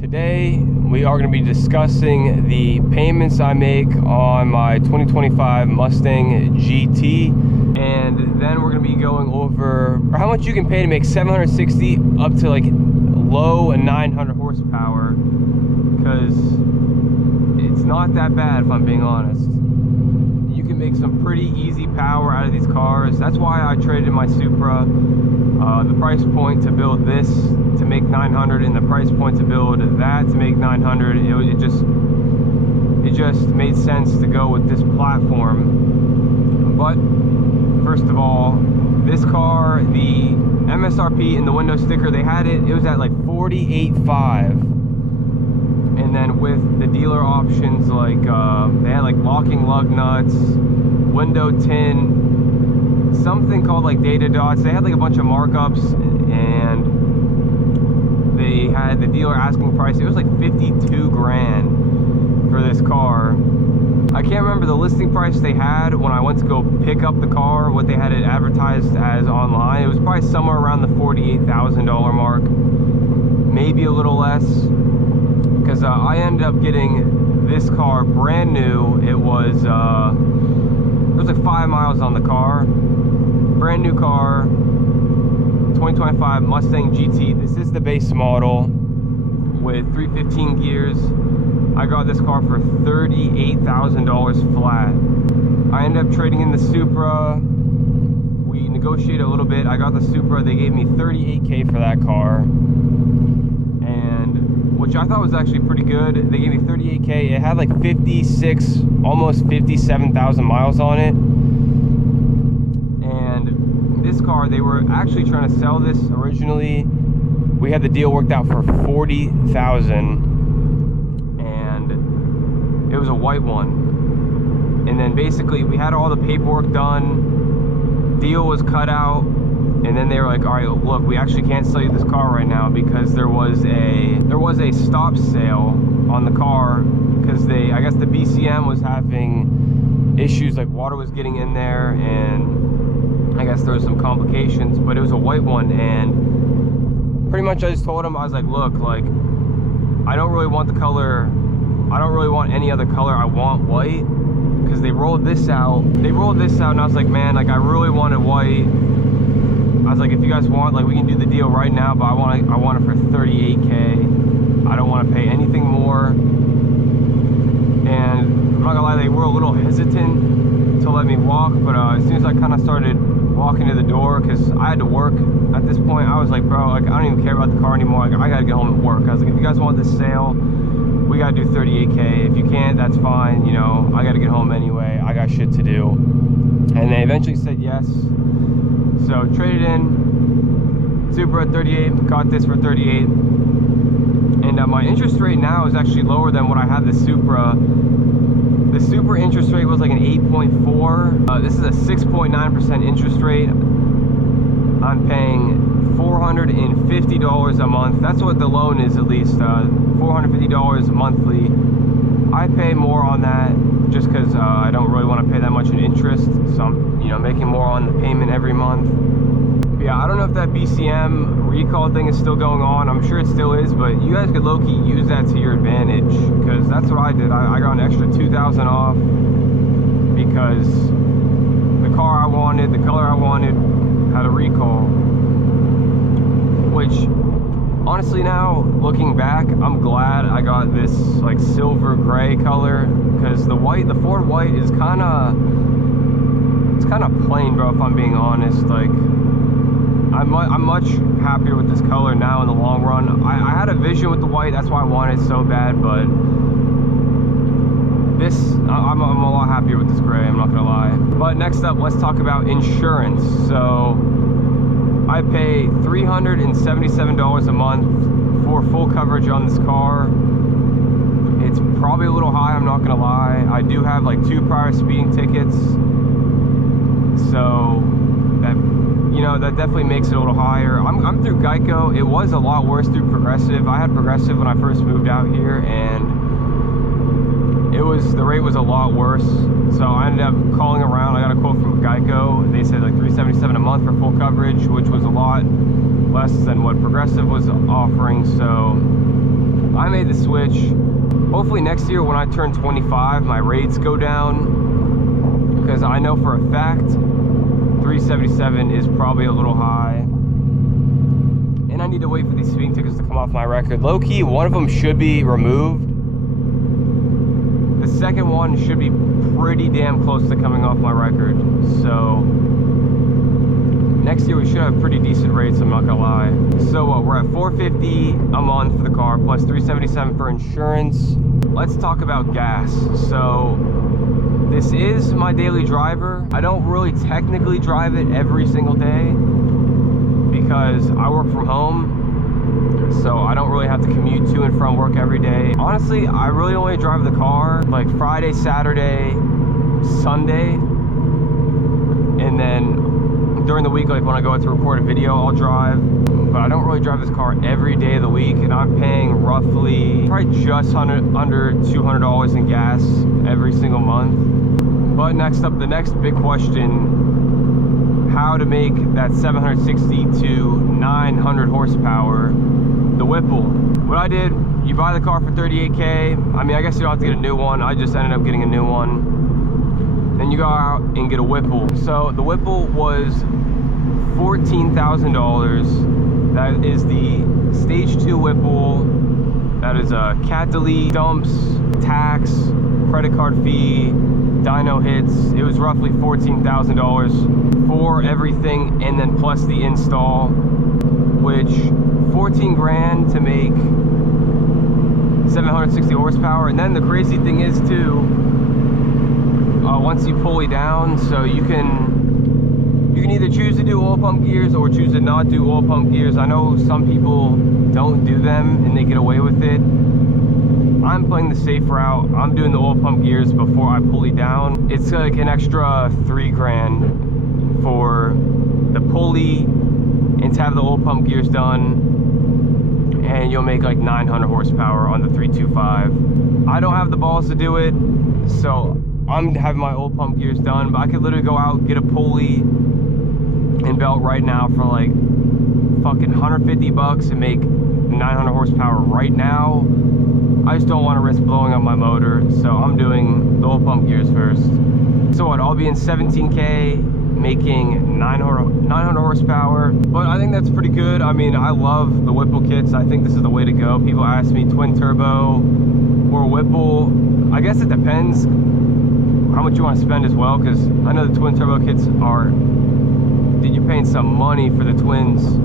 Today we are going to be discussing the payments I make on my 2025 Mustang GT, and then we're going to be going over how much you can pay to make 760 up to like low and 900 horsepower, because it's not that bad if I'm being honest. You can make some pretty easy power out of these cars. That's why I traded in my Supra. The price point to build this to make 900 and the price point to build that to make 900, it just made sense to go with this platform. But first of all, this car, the MSRP and the window sticker, they had it was at like $48,500, and then with the dealer options, like they had like locking lug nuts, window tint, something called like data dots. They had like a bunch of markups, and they had the dealer asking price. It was like 52 grand for this car. I can't remember the listing price they had when I went to go pick up the car, what they had it advertised as online. It was probably somewhere around the $48,000 mark, maybe a little less, because I ended up getting this car brand new. It was like 5 miles on the car. Brand new car, 2025 Mustang GT. This is the base model with 315 gears. I got this car for $38,000 flat. I ended up trading in the Supra. We negotiated a little bit. I got the Supra. They gave me $38K for that car, and which I thought was actually pretty good. They gave me $38K. It had like 56, almost 57,000 miles on it. This car, they were actually trying to sell this originally. We had the deal worked out for $40,000, and it was a white one. And then basically we had all the paperwork done, deal was cut out, and then they were like, all right, look, we actually can't sell you this car right now because there was a stop sale on the car, because I guess the BCM was having issues, like water was getting in there, and I guess there was some complications. But it was a white one, and pretty much I just told him, I was like, look, like, I don't really want the color, I don't really want any other color, I want white, because they rolled this out, and I was like, man, like, I really wanted white. I was like, if you guys want, like, we can do the deal right now, but I want it for $38K. I don't want to pay anything more. And I'm not gonna lie, they were a little hesitant to let me walk, but as soon as I kind of started walking to the door, because I had to work at this point, I was like, bro, like, I don't even care about the car anymore. Like, I gotta get home and work. I was like, if you guys want this sale, we gotta do $38K. If you can't, that's fine, you know, I gotta get home anyway, I got shit to do. And they eventually said yes, so traded in Supra at 38, got this for 38. And my interest rate now is actually lower than what I had the Supra. The Supra interest rate was like an 8.4. This is a 6.9% interest rate. I'm paying $450 a month. That's what the loan is, at least. $450 monthly. I pay more on that just because I don't really want to pay that much in interest. So I'm, you know, making more on the payment every month. But yeah, I don't know if that BCM recall thing is still going on. I'm sure it still is, but you guys could low-key use that to your advantage, because that's what I did. I got an extra $2,000 off because the car I wanted, the color I wanted, had a recall. Which, honestly, now looking back, I'm glad I got this like silver gray color, because the Ford white is kind of plain, bro, if I'm being honest. Like, I'm much happier with this color now in the long run. I had a vision with the white, that's why I wanted it so bad, but this, I'm a lot happier with this gray, I'm not gonna lie. But next up, let's talk about insurance. So I pay $377 a month for full coverage on this car. It's probably a little high, I'm not gonna lie. I do have like 2 prior speeding tickets, so that, you know, that definitely makes it a little higher. I'm through Geico. It was a lot worse through Progressive. I had Progressive when I first moved out here, and the rate was a lot worse. So I ended up calling around. I got a quote from Geico. They said like $377 a month for full coverage, which was a lot less than what Progressive was offering. So I made the switch. Hopefully next year when I turn 25, my rates go down, because I know for a fact 377 is probably a little high. And I need to wait for these speeding tickets to come off my record. Low key, one of them should be removed. The second one should be pretty damn close to coming off my record. So next year we should have pretty decent rates, I'm not gonna lie. So we're at $450 a month for the car, plus $377 for insurance. Let's talk about gas. So this is my daily driver. I don't really technically drive it every single day because I work from home, so I don't really have to commute to and from work every day. Honestly, I really only drive the car like Friday, Saturday, Sunday, and then during the week, like when I go out to record a video, I'll drive. But I don't really drive this car every day of the week, and I'm paying roughly probably just under $200 in gas every single month. But next up, the next big question, how to make that 760 to 900 horsepower, the Whipple. What I did, you buy the car for $38K. I mean, I guess you don't have to get a new one. I just ended up getting a new one. Then you go out and get a Whipple. So the Whipple was $14,000. That is the stage 2 Whipple. That is a cat delete, dumps, tax, credit card fee, dyno hits. It was roughly $14,000 for everything, and then plus the install, which 14 grand to make 760 horsepower. And then the crazy thing is too, once you pulley down, so you can either choose to do oil pump gears or choose to not do oil pump gears. I know some people don't do them and they get away with it. I'm playing the safe route. I'm doing the oil pump gears before I pulley down. It's like an extra 3 grand for the pulley and to have the oil pump gears done, and you'll make like 900 horsepower on the 325. I don't have the balls to do it, so I'm having my oil pump gears done, but I could literally go out, get a pulley and belt right now for like fucking 150 bucks and make 900 horsepower right now. I just don't want to risk blowing up my motor, so I'm doing the oil pump gears first. So what, I'll be in 17K making 900 horsepower, but I think that's pretty good. I mean, I love the Whipple kits. I think this is the way to go. People ask me twin turbo or Whipple. I guess it depends how much you want to spend as well, because I know the twin turbo kits are, dude, you're paying some money for the twins.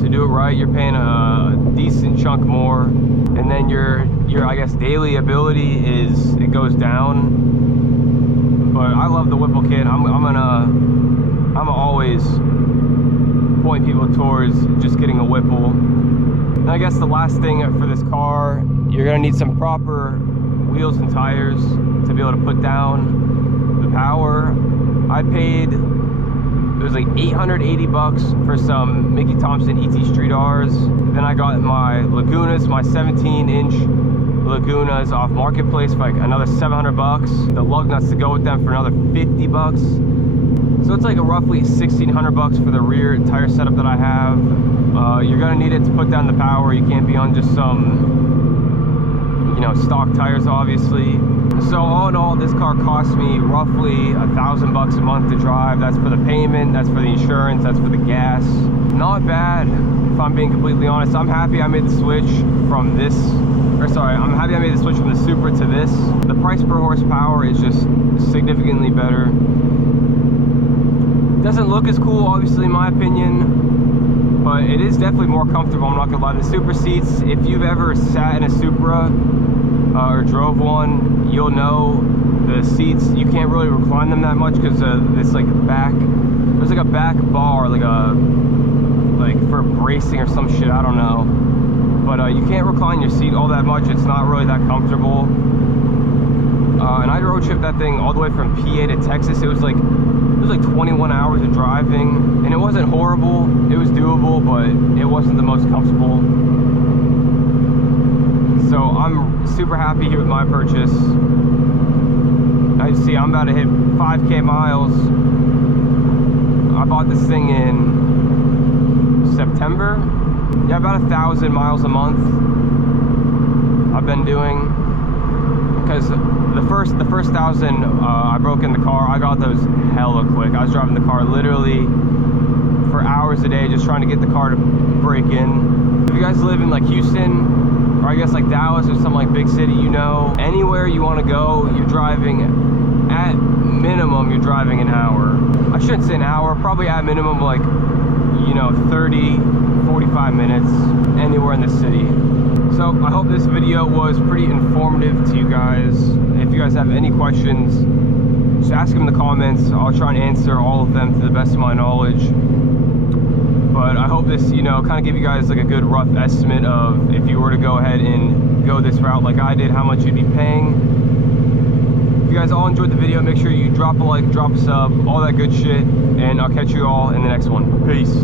To do it right, you're paying a decent chunk more, and then your I guess daily ability is, it goes down. But I love the Whipple kit. I'm gonna always point people towards just getting a Whipple. And I guess the last thing for this car, you're gonna need some proper wheels and tires to be able to put down the power. I paid, it was like 880 bucks for some Mickey Thompson ET Street R's. Then I got my Lagunas, my 17-inch Lagunas off Marketplace for like another 700 bucks. The lug nuts to go with them for another 50 bucks. So it's like a roughly 1,600 bucks for the rear tire setup that I have. You're gonna need it to put down the power. You can't be on just some, you know, stock tires, obviously. So all in all, this car cost me roughly $1,000 a month to drive. That's for the payment, that's for the insurance, that's for the gas. Not bad, if I'm being completely honest. I'm happy I made the switch from this, I'm happy I made the switch from the Supra to this. The price per horsepower is just significantly better. Doesn't look as cool, obviously, in my opinion, but it is definitely more comfortable, I'm not gonna lie. The Supra seats, if you've ever sat in a Supra or drove one, you'll know the seats, you can't really recline them that much because it's like there's like a back bar, like for bracing or some shit, I don't know. But you can't recline your seat all that much. It's not really that comfortable. And I road tripped that thing all the way from PA to Texas. It was like 21 hours of driving, and it wasn't horrible. It was doable, but it wasn't the most comfortable. So I'm super happy here with my purchase. As you see, I'm about to hit 5K miles. I bought this thing in September. Yeah, about 1,000 miles a month. I've been doing. Because the first 1,000 I broke in the car, I got those hella quick. I was driving the car literally for hours a day just trying to get the car to break in. If you guys live in like Houston, or I guess like Dallas or some like big city, you know, anywhere you want to go, you're driving, at minimum, you're driving an hour. I shouldn't say an hour, probably at minimum like, you know, 30, 45 minutes anywhere in the city. So I hope this video was pretty informative to you guys. If you guys have any questions, just ask them in the comments. I'll try and answer all of them to the best of my knowledge. But I hope this, you know, kind of give you guys like a good rough estimate of if you were to go ahead and go this route like I did, how much you'd be paying. If you guys all enjoyed the video, make sure you drop a like, drop a sub, all that good shit, and I'll catch you all in the next one. Peace.